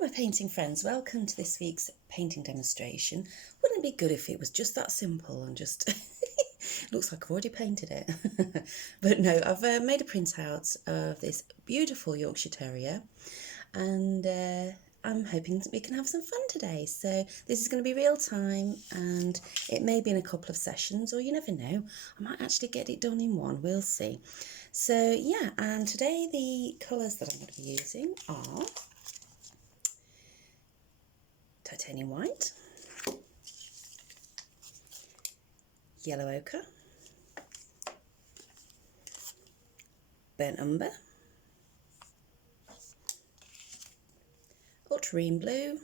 Hello my painting friends, welcome to this week's painting demonstration. Wouldn't it be good if it was just that simple and just looks like I've already painted it. But no, I've made a printout of this beautiful Yorkshire Terrier and I'm hoping that we can have some fun today. So this is going to be real time and it may be in a couple of sessions, or you never know, I might actually get it done in one, we'll see. So yeah, and today the colours that I'm going to be using are titanium white, yellow ochre, burnt umber, ultramarine blue,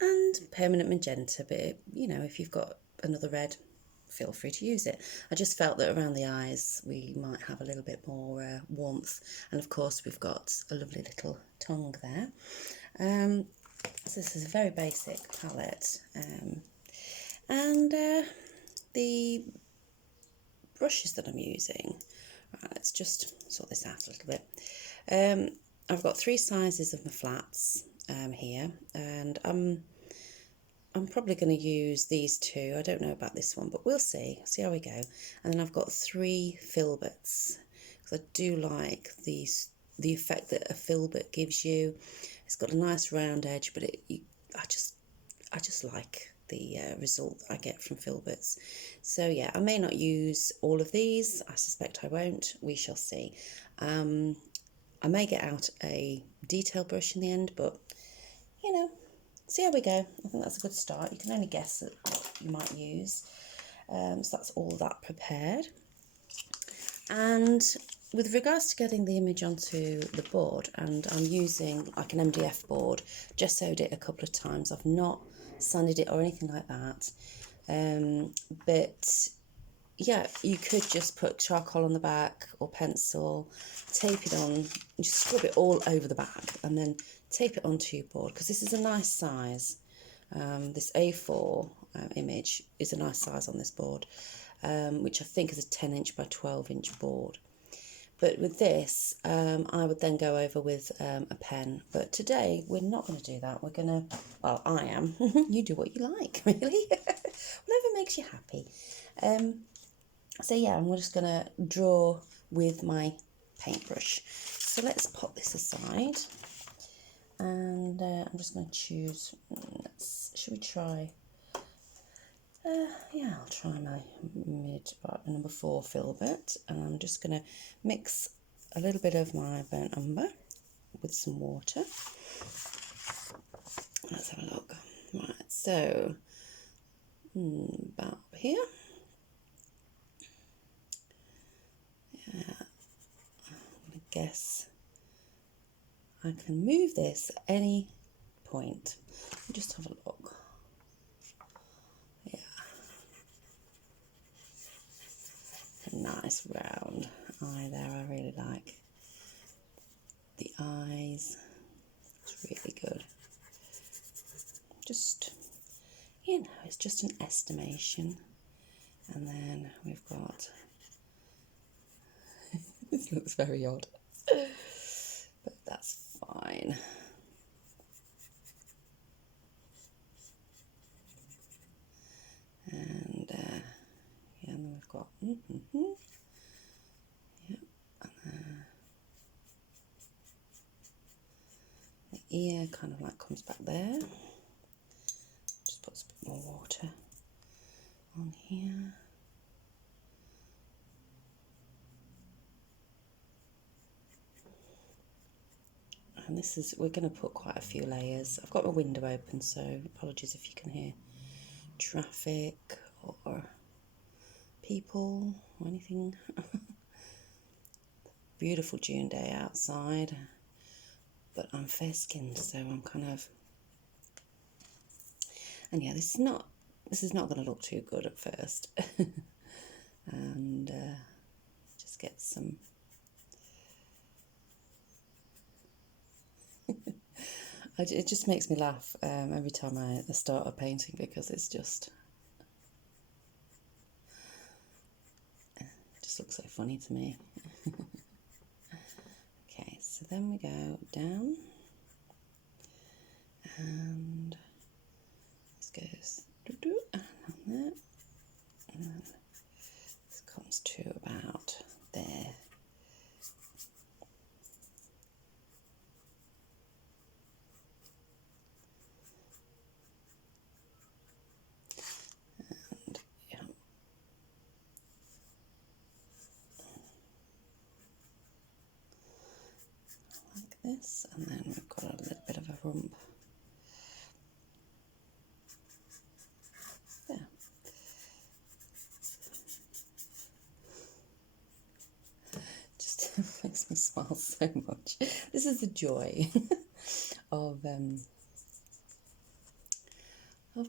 and permanent magenta. But you know, if you've got another red, feel free to use it. I just felt that around the eyes we might have a little bit more warmth, and of course we've got a lovely little tongue there. So this is a very basic palette, and the brushes that I'm using, right, let's just sort this out a little bit. I've got 3 sizes of my flats here, and I'm probably going to use these 2. I don't know about this one, but we'll see how we go. And then I've got 3 filberts, because I do like the effect that a filbert gives you. It's got a nice round edge, but I just like the result I get from filberts. So yeah, I may not use all of these. I suspect I won't. We shall see. I may get out a detail brush in the end, but you know, see how we go. I think that's a good start. You can only guess at what you might use. So that's all that prepared. And with regards to getting the image onto the board, and I'm using like an MDF board, gessoed it a couple of times. I've not sanded it or anything like that. But yeah, you could just put charcoal on the back or pencil, tape it on, just scrub it all over the back and then tape it onto your board, because this is a nice size. This A4 image is a nice size on this board, which I think is a 10-inch by 12-inch board. But with this, I would then go over with a pen. But today, we're not going to do that. We're going to, well, I am. You do what you like, really. Whatever makes you happy. So yeah, I'm just going to draw with my paintbrush. So let's pop this aside. And I'm just going to choose, should we try? Yeah, I'll try my number 4 filbert, and I'm just going to mix a little bit of my burnt umber with some water. Let's have a look. Right, so about here. Yeah, I'm going to guess I can move this at any point. Just have a look. Nice round eye there. I really like the eyes. It's really good. Just, you know, it's just an estimation. And then we've got this looks very odd, but that's fine. And yeah, and then we've got yeah, and the ear kind of like comes back there. Just put a bit more water on here. And this is, we're going to put quite a few layers. I've got my window open, so apologies if you can hear traffic or people or anything. Beautiful June day outside, but I'm fair skinned, so I'm kind of, and yeah, this is not going to look too good at first. And just get some it just makes me laugh every time I start a painting, because it just looks so funny to me. Okay, so then we go down And this goes on there, and then this comes to about there. And yeah, like this, and then we've got a little bit of a rump. There. Just makes me smile so much. This is the joy of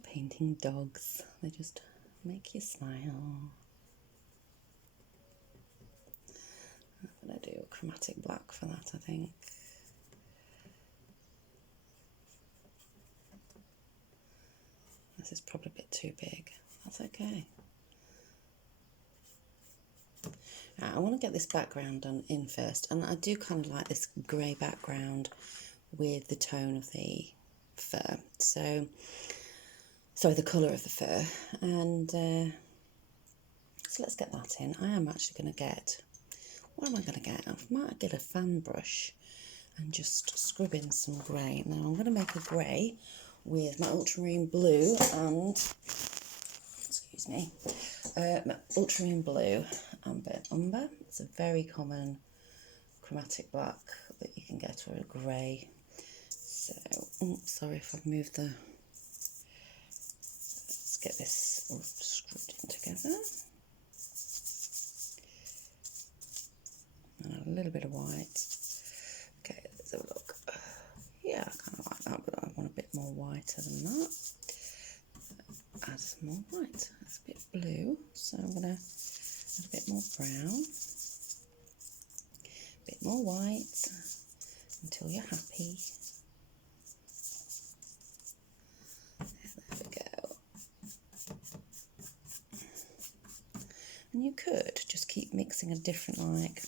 painting dogs. They just make you smile. I'm going to do a chromatic black for that, I think. This is probably a bit too big. That's okay. Right, I want to get this background done in first, and I do kind of like this grey background with the tone of the fur. So, sorry, the colour of the fur. And so let's get that in. I am actually going to get, what am I going to get? I might get a fan brush and just scrub in some grey. Now I'm going to make a grey with my ultramarine blue and, excuse me, my ultramarine blue and bit umber. It's a very common chromatic black that you can get, or a grey. So, sorry if I've moved the, let's get this all scrubbed in together. And a little bit of white. Okay, let's have a look. Yeah, I kind of like that, but I want a bit more whiter than that. Add some more white. That's a bit blue, so I'm going to add a bit more brown, a bit more white, until you're happy. There we go. And you could just keep mixing a different, like,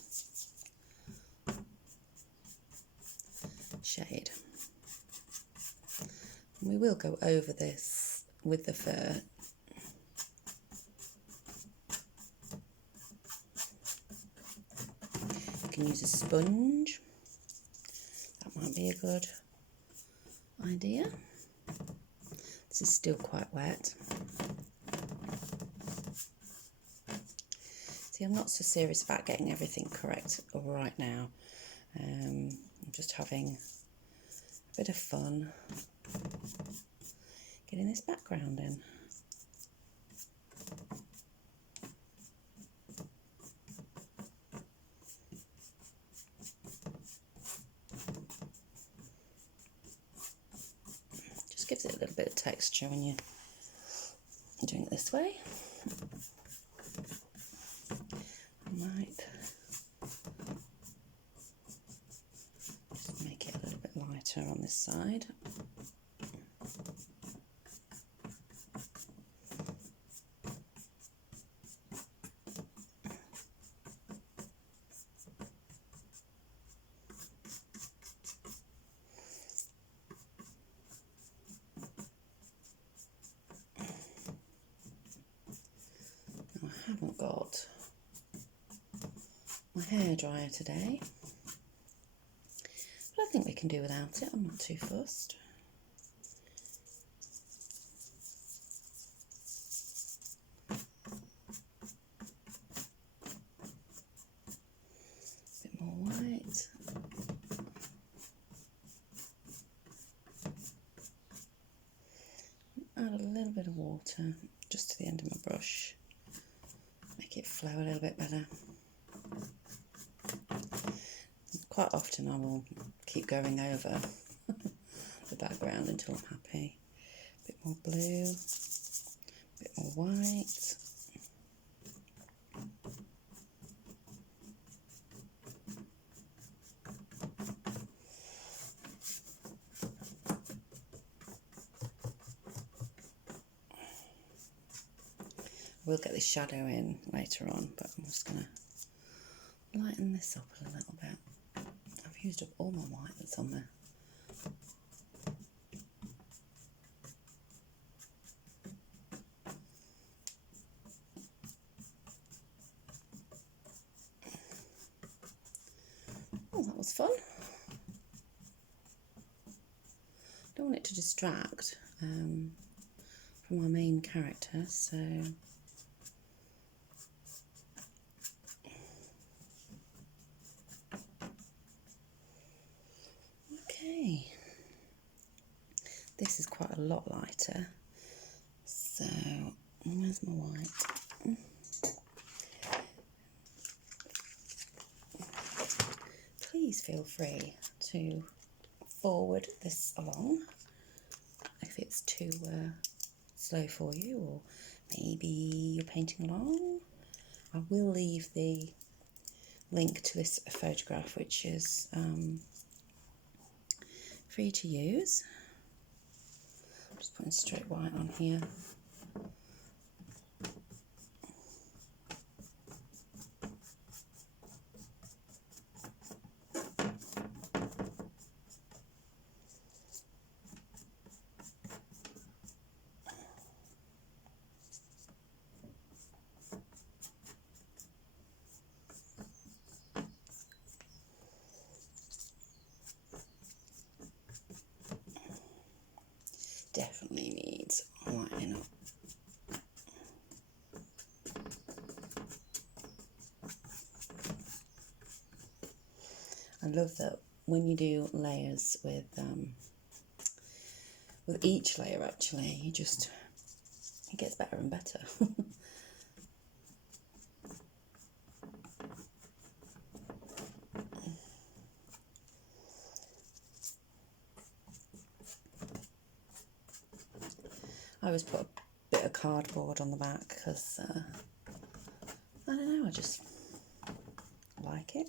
shade. And we will go over this with the fur. You can use a sponge. That might be a good idea. This is still quite wet. See, I'm not so serious about getting everything correct right now. I'm just having a bit of fun getting this background in. Just gives it a little bit of texture when you're doing it this way. I might just make it a little bit lighter on this side. I haven't got my hairdryer today, but I think we can do without it. I'm not too fussed. A bit more white. Add a little bit of water just to the end of my brush. Make it flow a little bit better. Quite often I will keep going over the background until I'm happy. A bit more blue, a bit more white. We'll get this shadow in later on, but I'm just going to lighten this up a little bit. I've used up all my white that's on there. Well, that was fun. Don't want it to distract from our main character, so okay. This is quite a lot lighter, so where's my white? Please feel free to forward this along if it's too slow for you, or maybe you're painting along. I will leave the link to this photograph, which is free to use. I'm just putting straight white on here. Definitely needs whitening up. I love that when you do layers with each layer, actually, it gets better and better. I always put a bit of cardboard on the back because, I don't know, I just like it.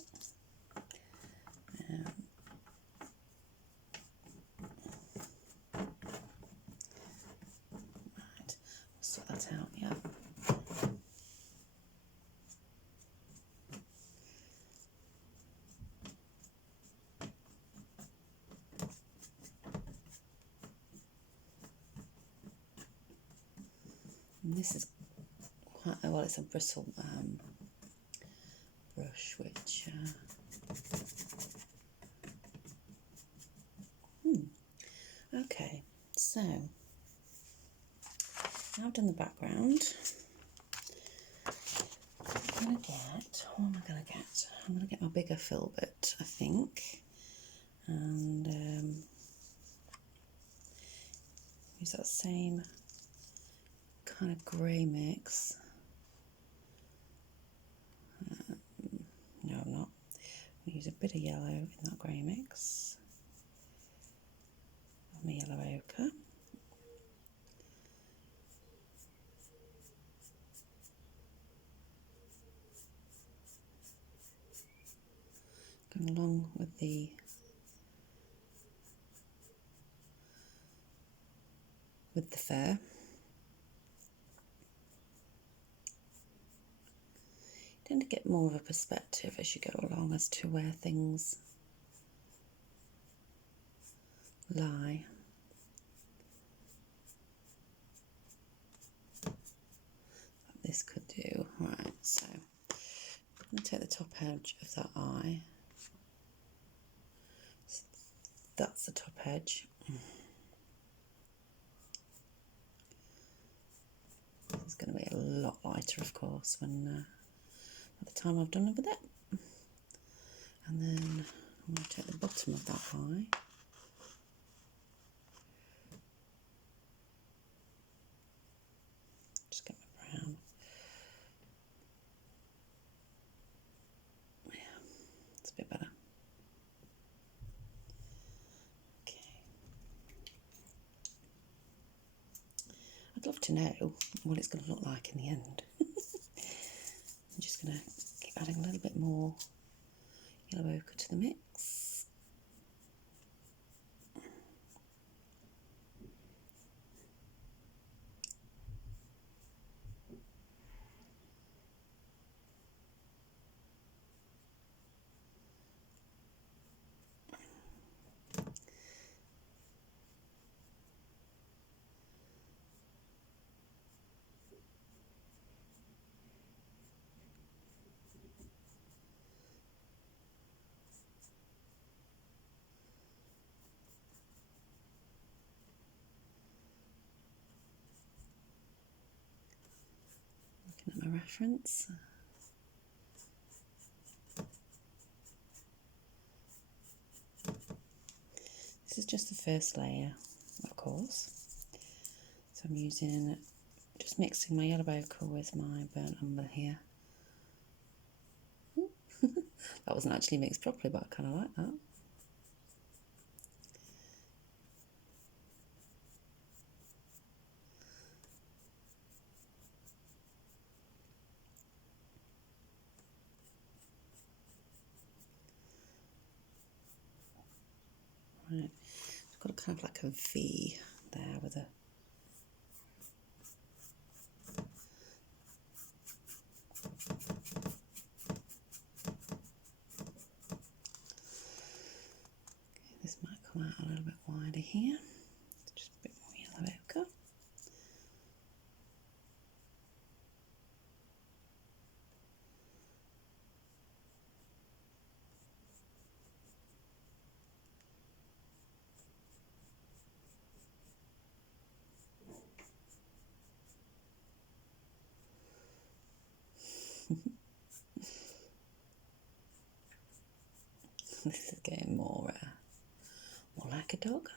Right, I'll sort that out, yeah. And this is quite, well, it's a bristle brush, which okay, so now I've done the background. What am I gonna get? I'm gonna get my bigger filbert, I think, and use that same kind of grey mix. No, I'm not. I'll use a bit of yellow in that grey mix. My yellow ochre. Going along with the fur. You tend to get more of a perspective as you go along as to where things lie. This could do. Right, so I'm going to take the top edge of that eye. So that's the top edge. It's going to be a lot lighter, of course, when at the time I've done with it. And then I'm going to take the bottom of that eye. Just get my brown. Yeah, it's a bit better. Okay. I'd love to know what it's going to look like in the end. I'm just going to keep adding a little bit more yellow ochre to the mix. reference. This is just the first layer, of course. So I'm using, just mixing my yellow ochre with my burnt umber here. That wasn't actually mixed properly, but I kind of like that. Right, it's got kind of like a V there with a this might come out a little bit wider here. Just a bit more yellow ochre. This is getting more like a dog.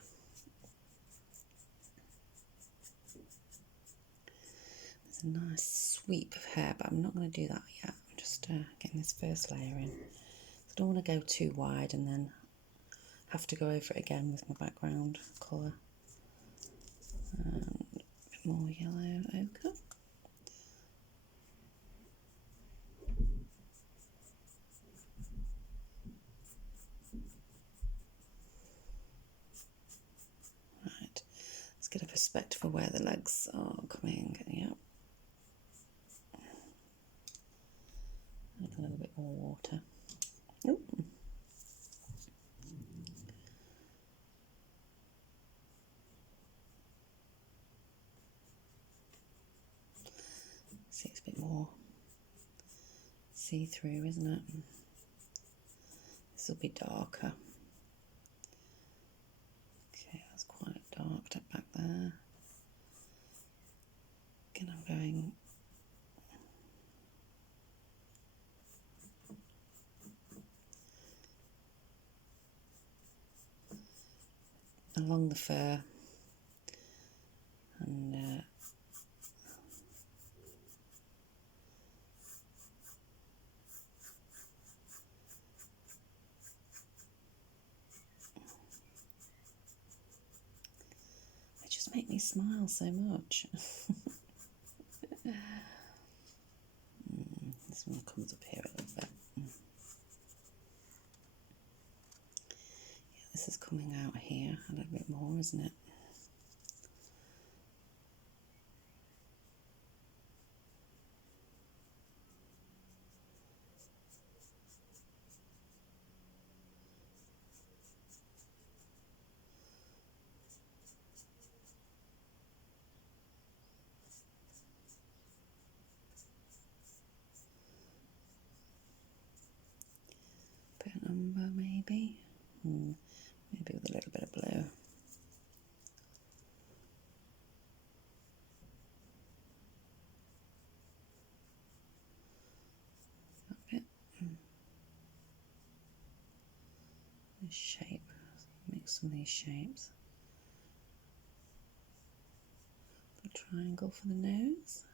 There's a nice sweep of hair, but I'm not going to do that yet. I'm just getting this first layer in. I don't want to go too wide and then have to go over it again with my background colour. And a bit more yellow ochre. Right, let's get a perspective of where the legs are coming. Yep. A little bit more water. Ooh. See, it's a bit more see-through, isn't it? This will be darker. Okay, that's quite dark back there. Again, I'm going along the fur and they just make me smile so much. This one comes up here a little bit. Yeah, this is coming out here a little bit more, isn't it? Burnt umber maybe. Maybe with a little bit of blue. That bit. This shape. Make some of these shapes. A triangle for the nose.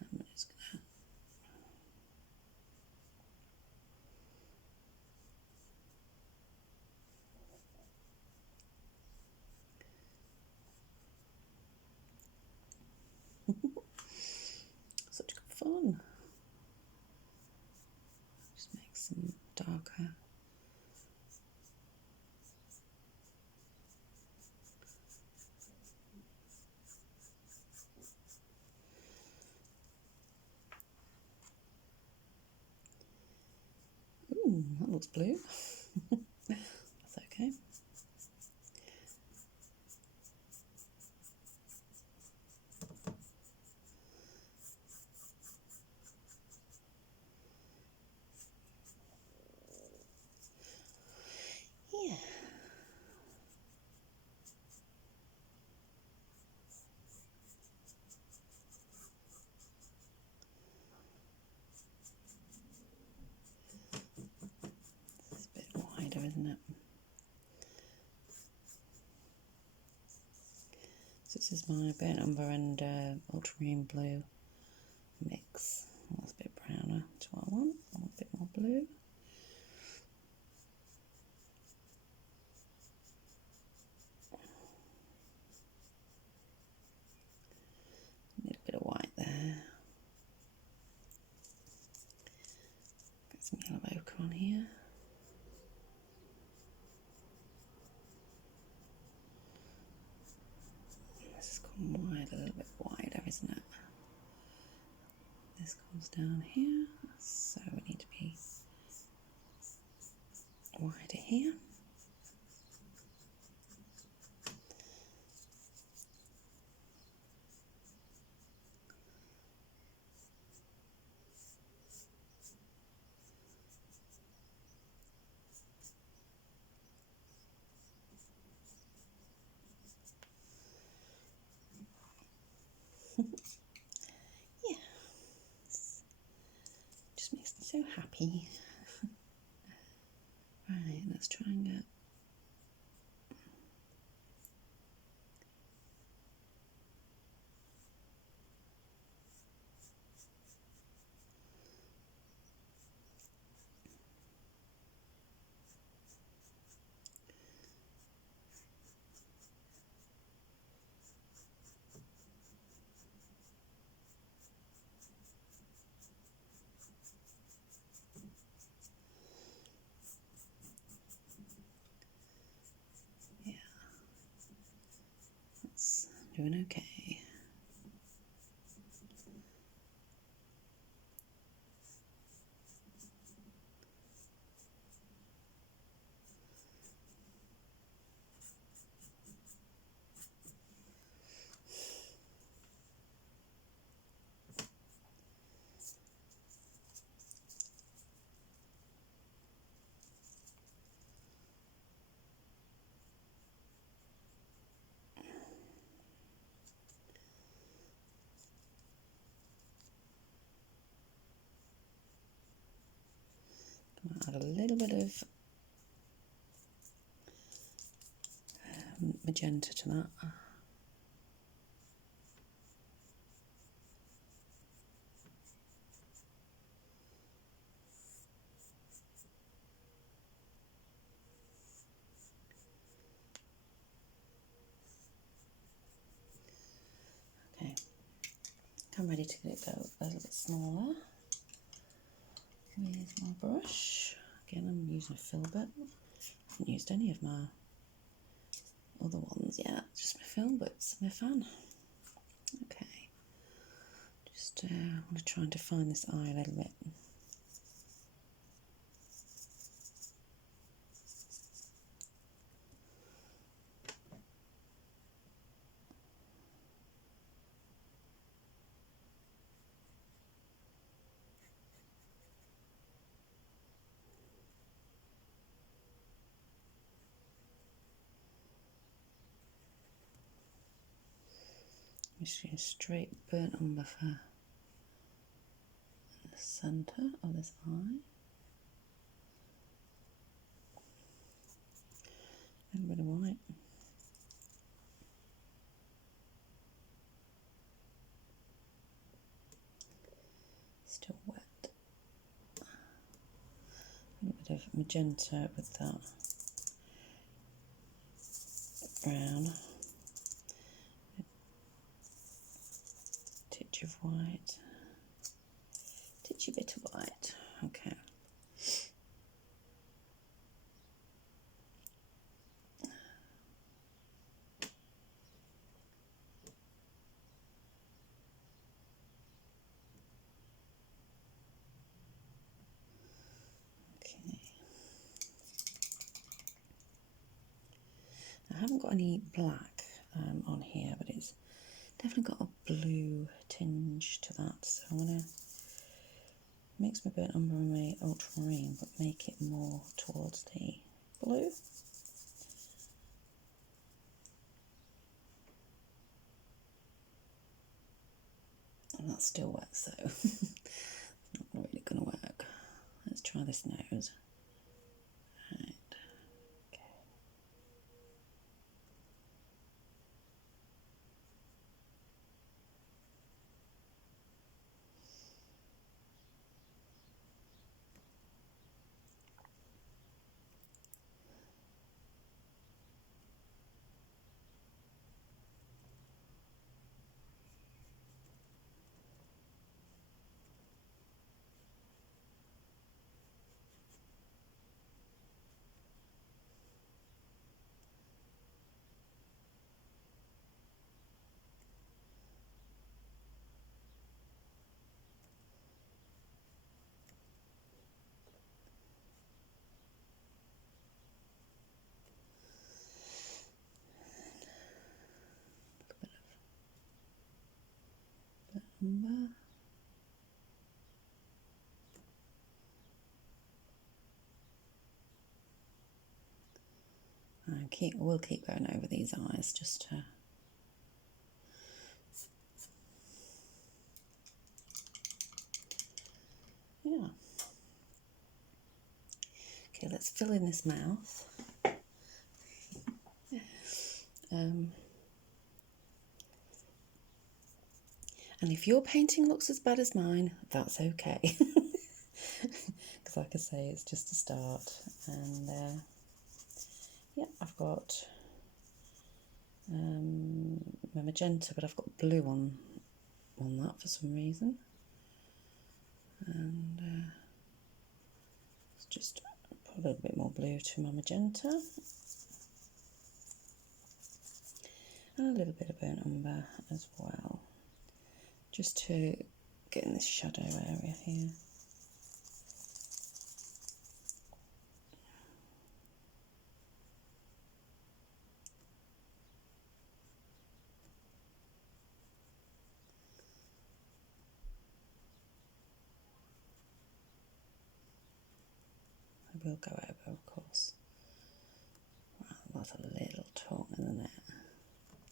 I'm just gonna such good fun. Just make some darker. Ooh, that looks blue. That's okay. Yeah. better, isn't it? So this is my burnt umber and ultramarine blue mix. Oh, that's a bit browner to what I want. I want a bit more blue. A little bit of white there. Get some yellow ochre on here. This has gone wide, a little bit wider, isn't it? This comes down here, so we need to be wider here. Yeah, just makes me so happy. Right, let's try and get doing okay. Add a little bit of magenta to that. Okay, I'm ready to get it go a little bit smaller with my brush. Again, I'm using a filbert. I haven't used any of my other ones yet, just my filberts, my fan. Okay, just want to try and define this eye a little bit. Just use straight burnt umber for the centre of this eye. A little bit of white. Still wet. A little bit of magenta with that brown. Titch of white. Titchy bit of white. Okay. I haven't got any black on here, but it's definitely got a blue tinge to that, so I'm going to mix my burnt umber and my ultramarine, but make it more towards the blue. And that's still wet, so it's not really going to work. Let's try this nose. Right. we'll keep going over these eyes just to... Yeah. Okay, let's fill in this mouth. And if your painting looks as bad as mine, that's okay. Because like I say, it's just a start. And yeah, I've got my magenta, but I've got blue on that for some reason. And let's just put a little bit more blue to my magenta. And a little bit of burnt umber as well, just to get in this shadow area here. I will go over, of course. Wow, that's a little tongue, isn't it?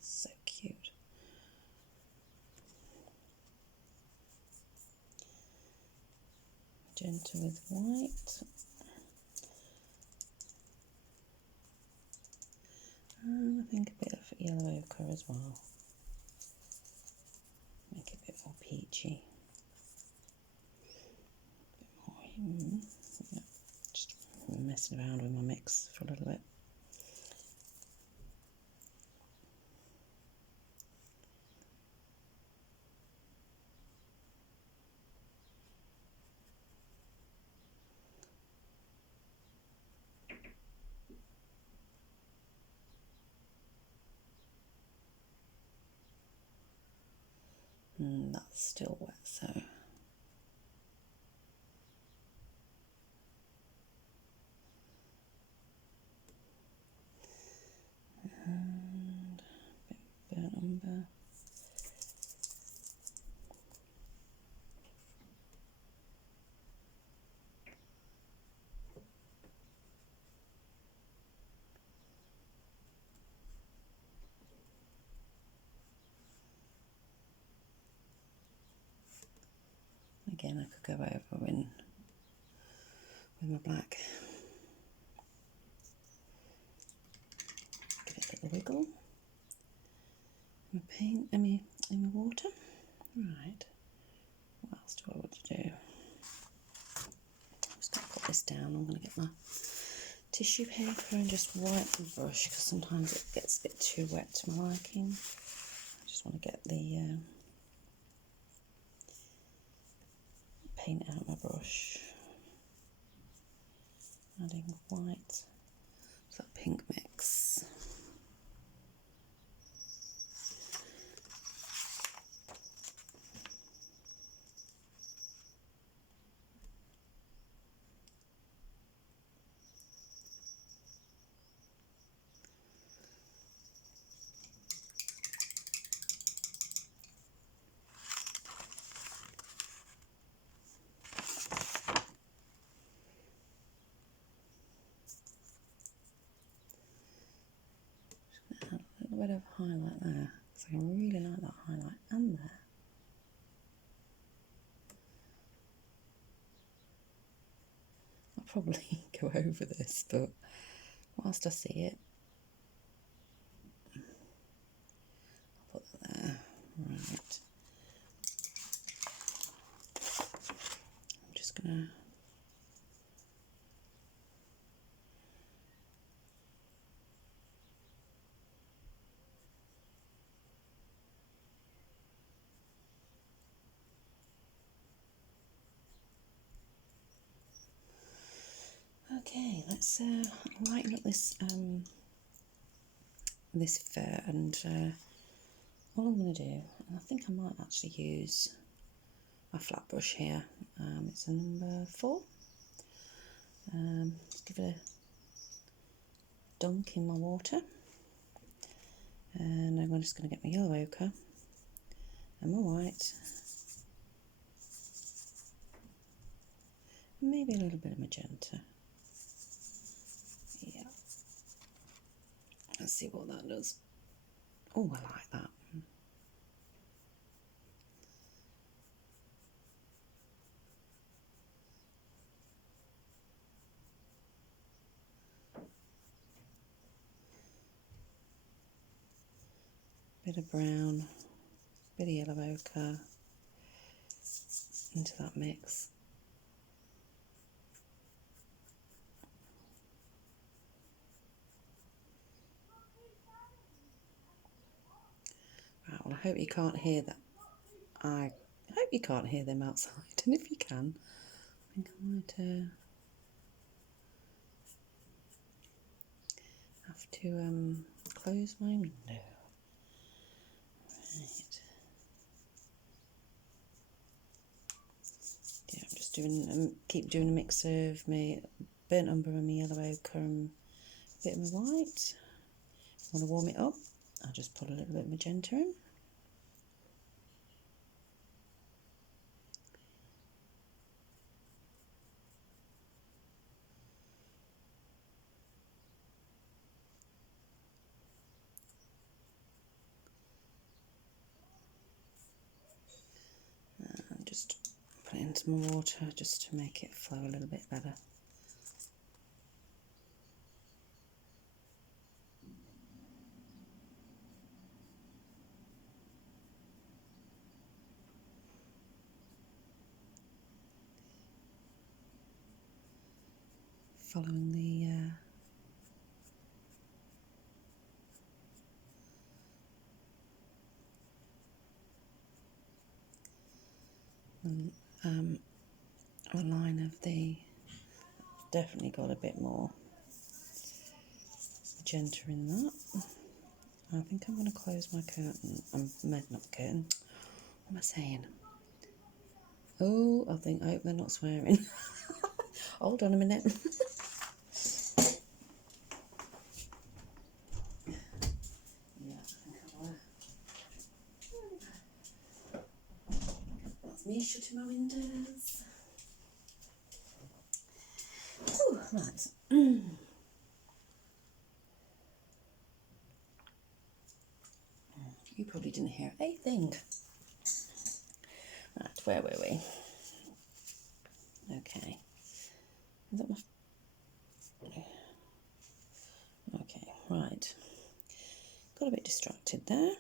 So cute. Magenta with white. And I think a bit of yellow ochre as well. Make it a bit more peachy. A bit more, yeah, just messing around with my mix for a little bit. That's still wet, so and a bit of burnt umber. Again, I could go over with my black. Give it a little wiggle. My paint, in my water. Right. What else do I want to do? I'm just going to put this down. I'm going to get my tissue paper and just wipe the brush because sometimes it gets a bit too wet to my liking. I just want to get the paint out of my brush. Adding white to that pink mix. A bit of highlight there because I really like that highlight and there. I'll probably go over this, but whilst I see it, I'll put that there. Right. I'm just gonna okay, let's lighten up this this fur, and all I'm going to do, and I think I might actually use my flat brush here. It's a number 4. Just give it a dunk in my water, and I'm just going to get my yellow ochre and my white, and maybe a little bit of magenta. Yeah. see what that does. Oh, I like that. Bit of brown, bit of yellow ochre into that mix. Right, well, I hope you can't hear that. I hope you can't hear them outside, and if you can, I think I might have to close my window. Right. Yeah, I'm just doing keep doing a mix of my burnt umber and my yellow ochre and a bit of my white. I want to warm it up. I'll just put a little bit of magenta in. And just put it into my water just to make it flow a little bit better. Following the line of the, definitely got a bit more magenta in that. I think I'm going to close my curtain. Not the curtain. What am I saying? Oh, I hope they're not swearing. Hold on a minute. Yeah, that's me shutting my windows. Ooh, right. You probably didn't hear a thing. Right, where were we? Okay. Is that my... Okay, right. Got a bit distracted there.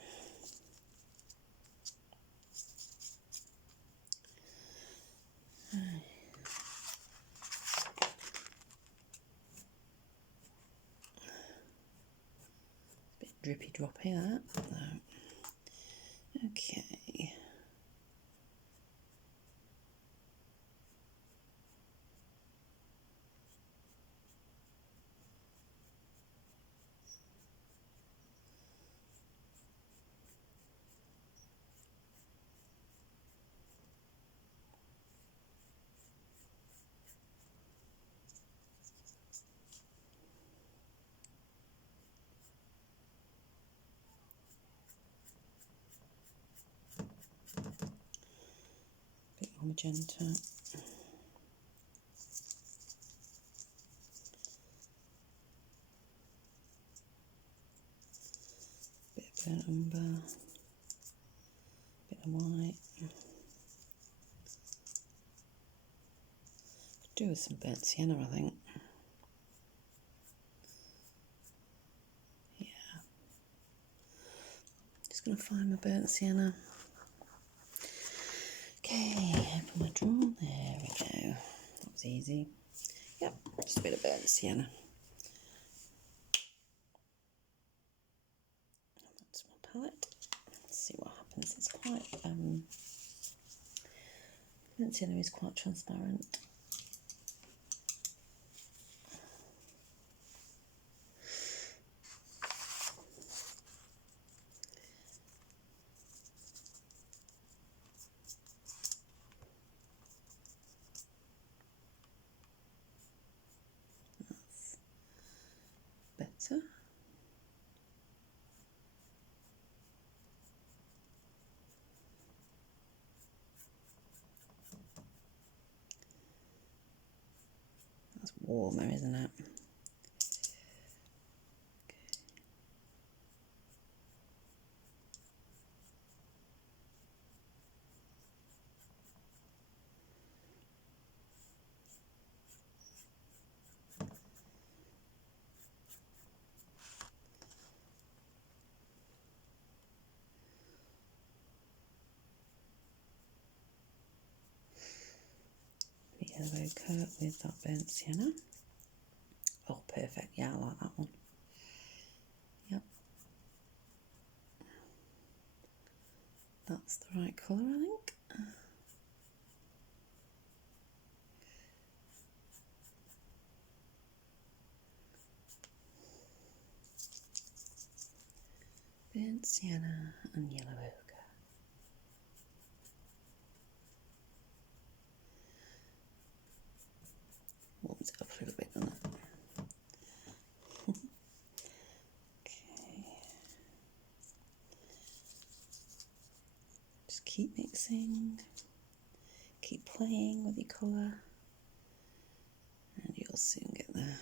Bit drippy droppy that. No. Okay. Bit more magenta. Bit of burnt umber. Bit of white. Could do with some burnt sienna, I think. Yeah. Just going to find my burnt sienna. Okay, open my drawer. There we go. That was easy. Yep, just a bit of burnt sienna. That's my palette. Let's see what happens. It's quite burnt sienna is quite transparent. That's better. That's warmer, isn't it? ochre with that burnt sienna. Oh, perfect. Yeah, I like that one. Yep. That's the right colour, I think. Burnt sienna and yellow ochre. Warms it up a little bit, doesn't it? Okay. Just keep mixing, keep playing with your colour, and you'll soon get there.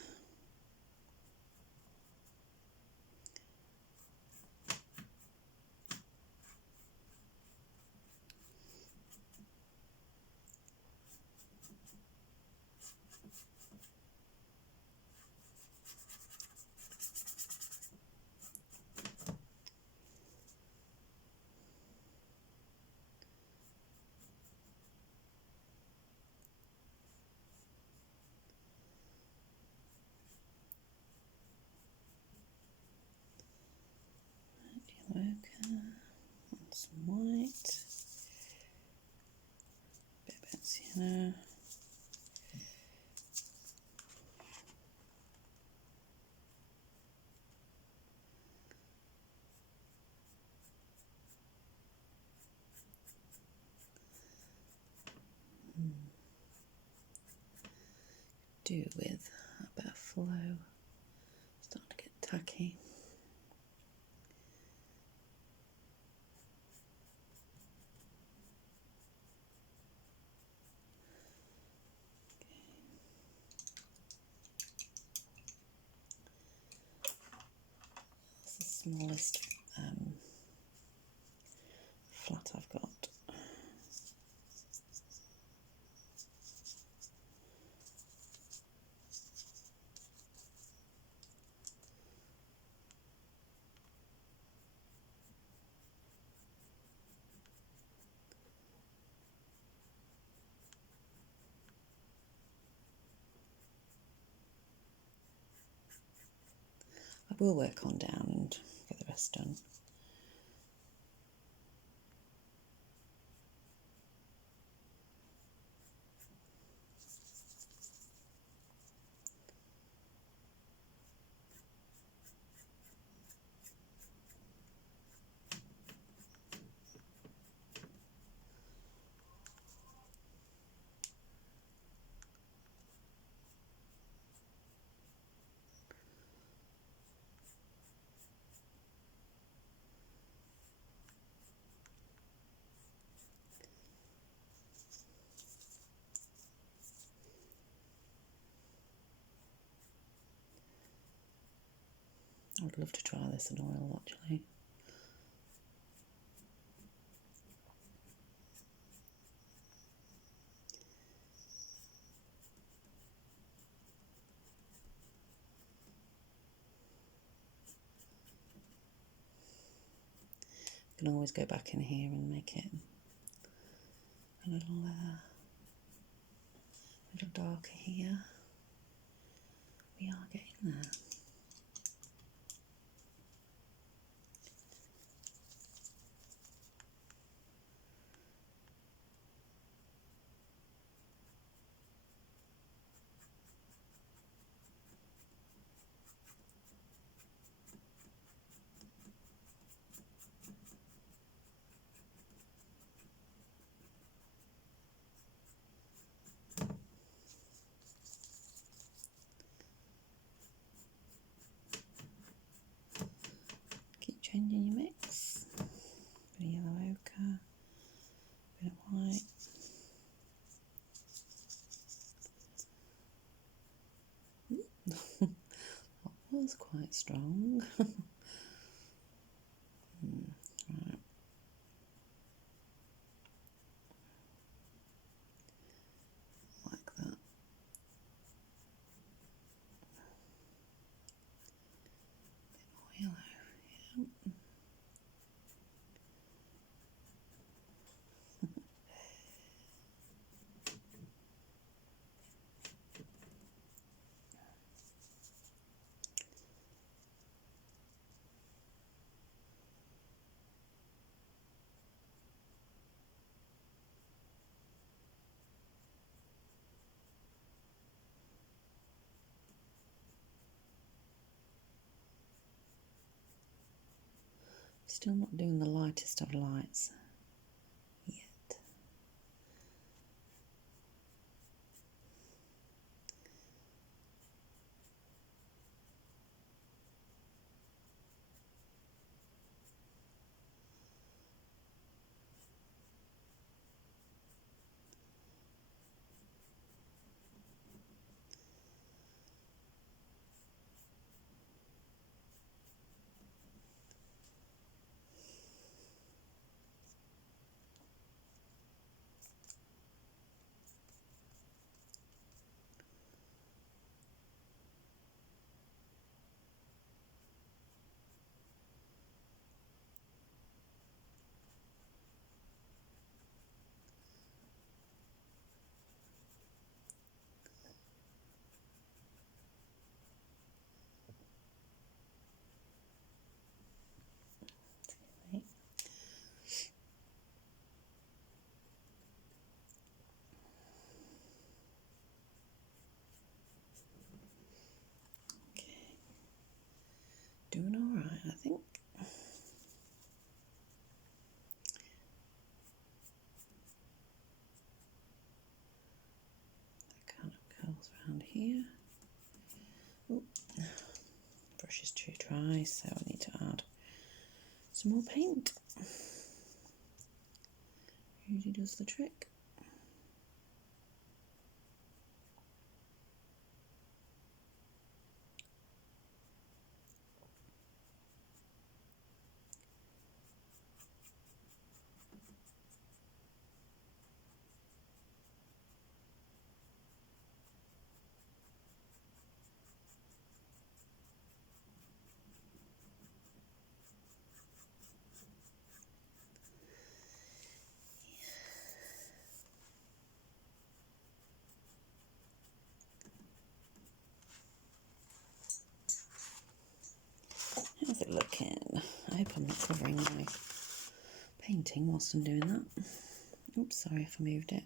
Yellow ochre, and some white, bit of burnt sienna. Do with a bit of flow, starting to get tacky. That's the smallest flat I've got. I will work on down and get the rest done. I would love to try this in oil actually. You can always go back in here and make it a little darker here. We are getting there. Keep changing your mix. Bit of yellow ochre, bit of white. That was quite strong. Right. Like that. Bit more yellow. Yeah. Still not doing the lightest of lights yet. Doing all right, I think. That kind of curls around here. Ooh, brush is too dry, so I need to add some more paint. Usually does the trick. How's it looking? I hope I'm not covering my painting whilst I'm doing that. Oops, sorry if I moved it.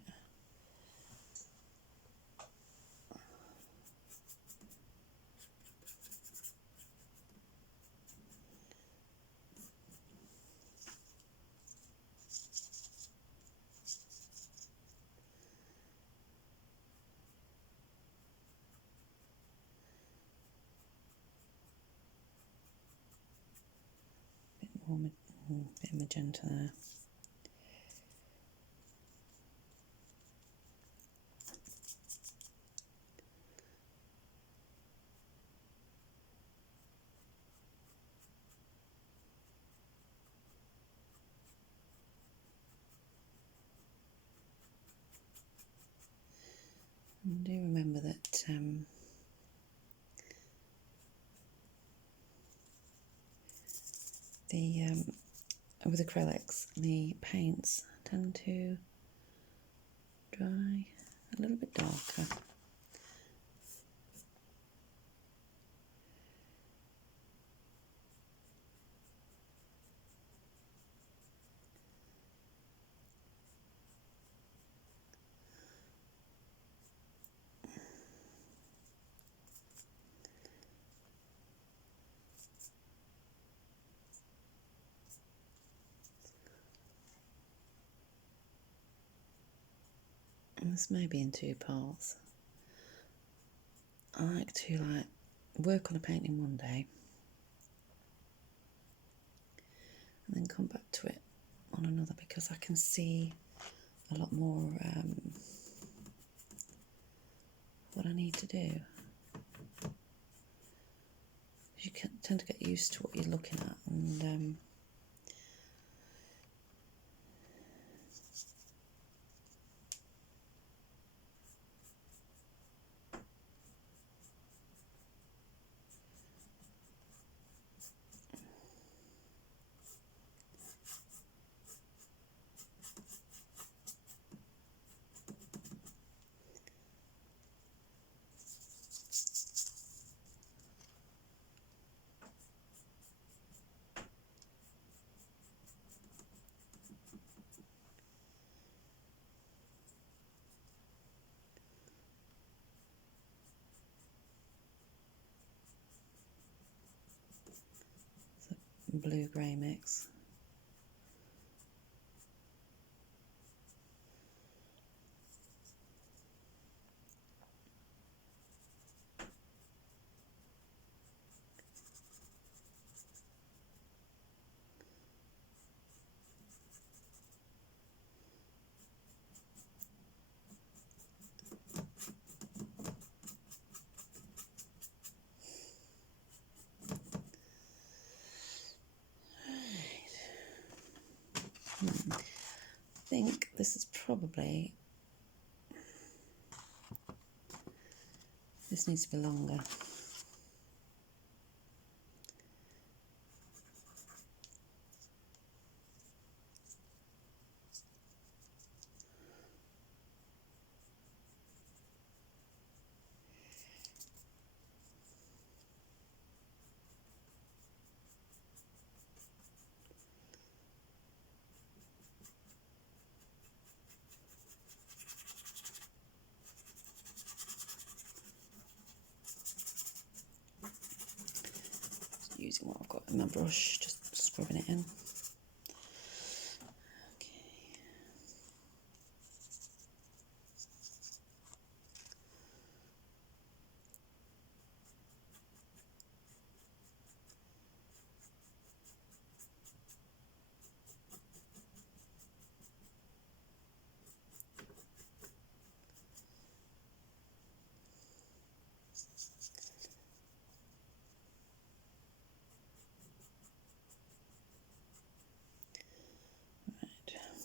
Bit of magenta there. I do remember that with acrylics, the paints tend to dry a little bit darker. This may be in two parts. I like to work on a painting one day and then come back to it on another, because I can see a lot more what I need to do. You can tend to get used to what you're looking at, and blue-grey mix. think this is probably, this needs to be longer. Using what I've got in my brush, just scrubbing it in. Okay.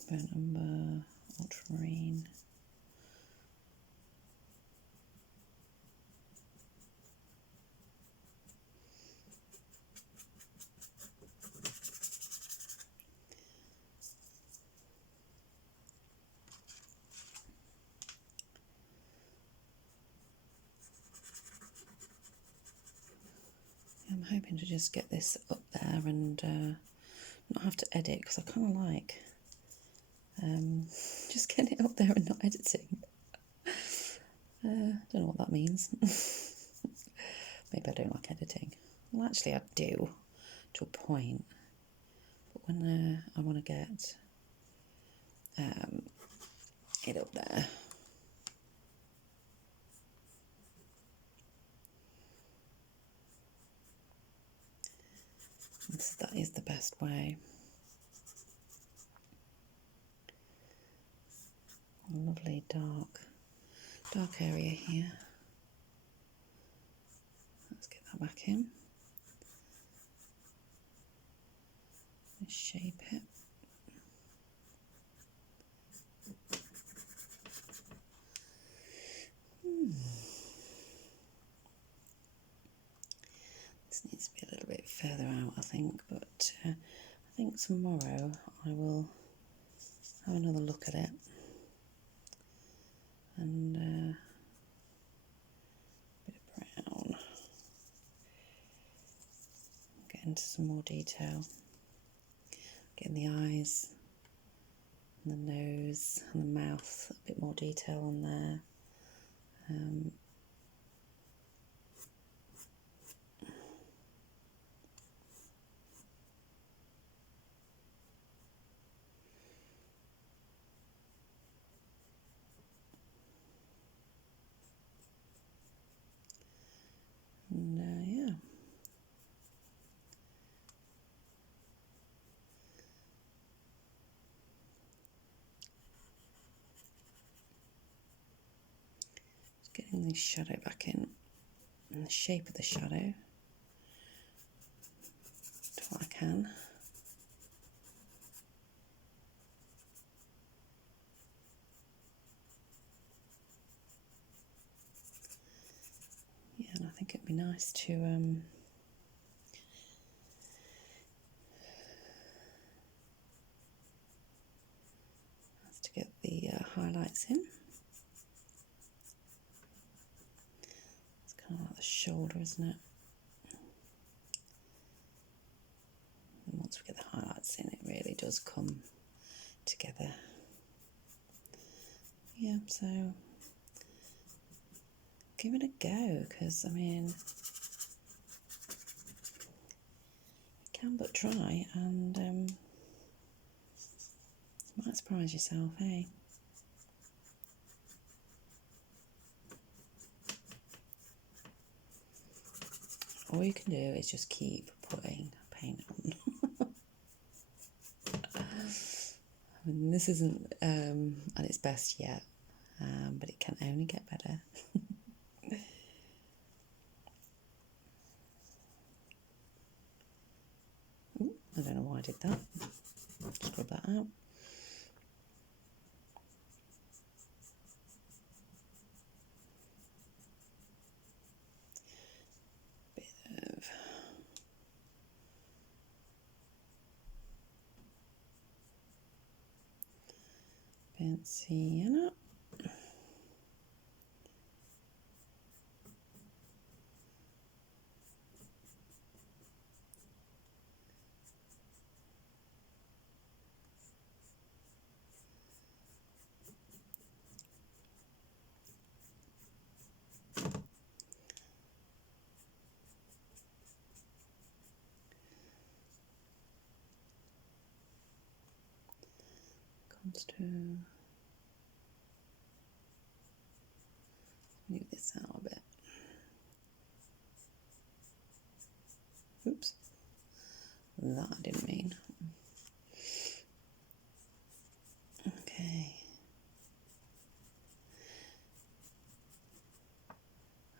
Burnt umber, ultramarine. I'm hoping to just get this up there and not have to edit, because I kind of like just getting it up there and not editing. Don't know what that means. Maybe I don't like editing. Well, actually I do, to a point. But when I want to get it up there, that is the best way. A lovely dark area here. Let's get that back in. Let's shape it. This needs to be a little bit further out, I think, but I think tomorrow I will have another look at it and a bit of brown, get into some more detail, getting the eyes and the nose and the mouth, a bit more detail on there. Yeah. Just getting the shadow back in and the shape of the shadow to what I can. Yeah, and I think it'd be nice to get the highlights in. It's kind of like the shoulder, isn't it? And once we get the highlights in, it really does come together. Yeah, so give it a go, because I mean, you can but try, and you might surprise yourself, eh? All you can do is just keep putting paint on. I mean, this isn't at its best yet, but it can only get better. Ooh, I don't know why I did that. Scrub that out. Sienna. Comes to move this out a bit. Oops, that I didn't mean. Okay.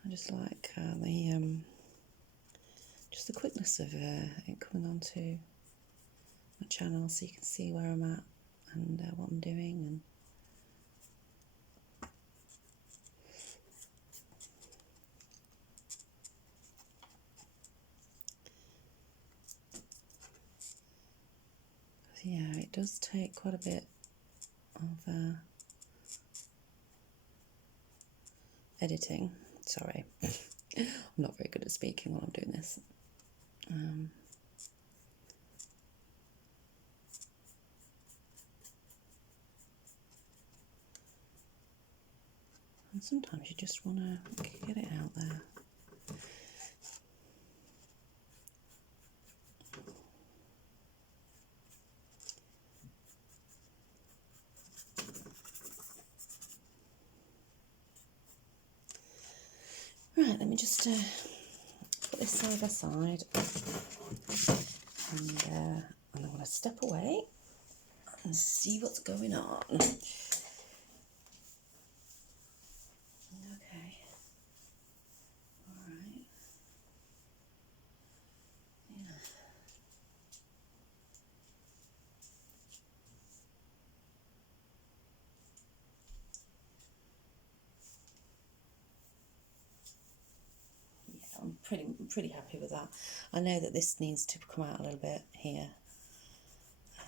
I just like just the quickness of it coming onto my channel, so you can see where I'm at and what I'm doing. And yeah, it does take quite a bit of editing. Sorry, I'm not very good at speaking while I'm doing this. And sometimes you just want to get it out there. Right, let me just put this side by side, and I'm going to step away and see what's going on. Okay. All right. Yeah. I'm pretty happy with that. I know that this needs to come out a little bit here,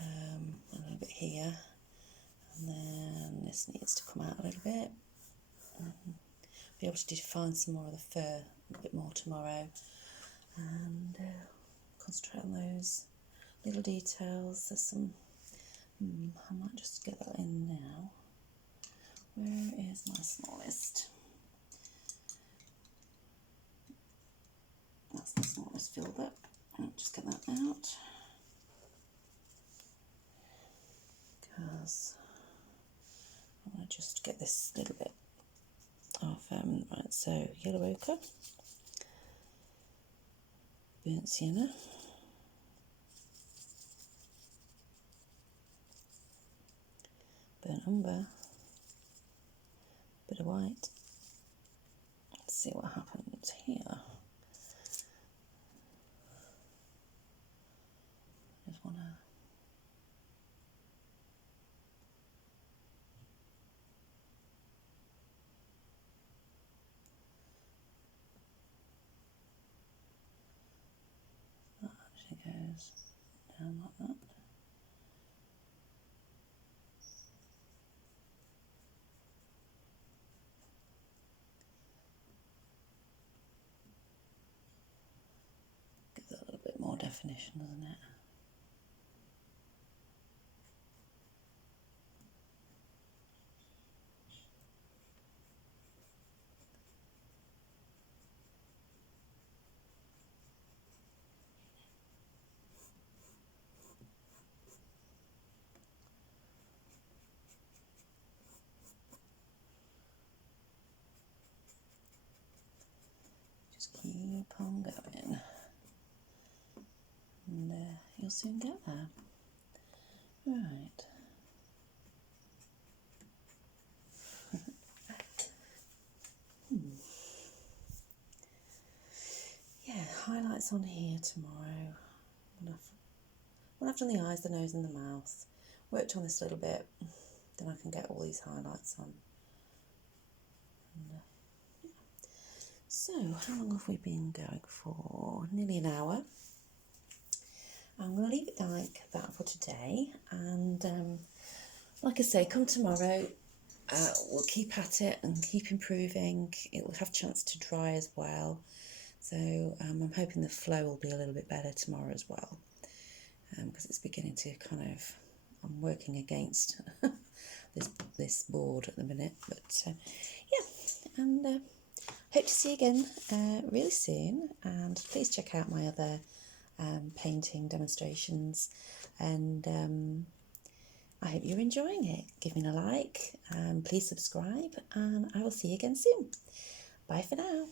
a little bit here, and then this needs to come out a little bit. Be able to define some more of the fur a bit more tomorrow, and concentrate on those little details. There's some. I might just get that in now. Where is my smallest? That's the smallest filbert. I'll just get that out, because I want to just get this little bit of right. So yellow ochre, burnt sienna, burnt umber, bit of white. Let's see what happens here. Just want to. That actually goes down like that. Gives that a little bit more definition, doesn't it? Just keep on going, and you'll soon get there. Right. Yeah, highlights on here tomorrow. When I've done the eyes, the nose and the mouth, worked on this a little bit, then I can get all these highlights on. And, yeah. So, how long have we been going for? Nearly an hour. I'm going to leave it like that for today, and like I say, come tomorrow, we'll keep at it and keep improving. It will have a chance to dry as well. So I'm hoping the flow will be a little bit better tomorrow as well, because it's beginning to kind of, I'm working against this board at the minute. But yeah, and hope to see you again really soon. And please check out my other painting demonstrations, and I hope you're enjoying it. Give me a like, please subscribe, and I will see you again soon. Bye for now.